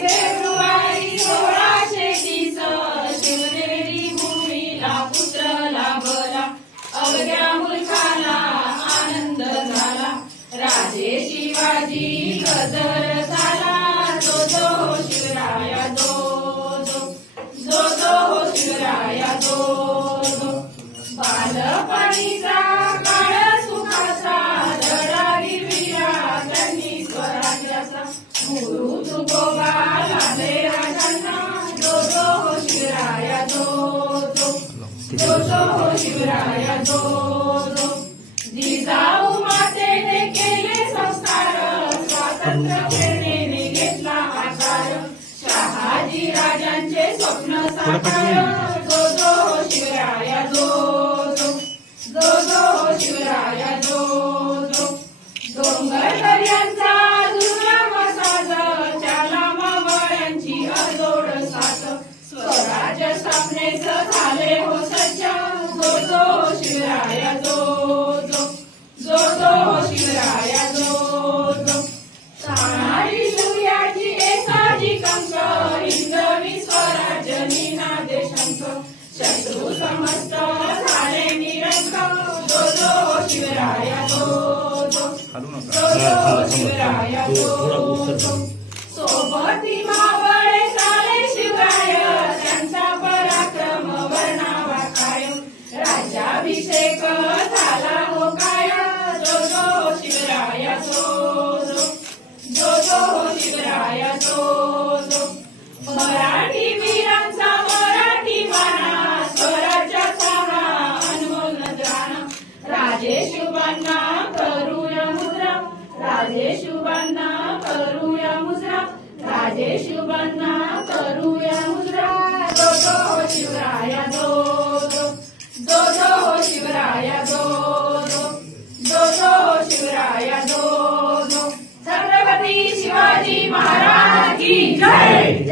February सोळाशे आनंद झाला. राजे शिवाजी गदर झाला. जो जो हो शिवराया दो दो जो जो. बालपणीचा काळ जो जो शिवराया जो जो जिजाऊ मातेने केले संस्कार स्वातंत्र्य प्रेरणेने घेतला आकार शहाजी राजांचे स्वप्न साकार जो जो हो शिवराया जो जो जो जो शिवराया जो जो डोंगर दर्यांचा शत्रू समस्त झाले निरंक जो जो जो जो जो सोबती मावळे शिवराय त्यांचा पराक्रम वर्णावा राज्याभिषेक झाला हो काय? राजे शुभांना करूया मुजरा. राजे शुभांना करूया मुजरा. दो दो शिवराया दो दो दो दो शिवराया दो दो दो दो शिवराया दो दो छत्रपती शिवाजी महाराज की जय.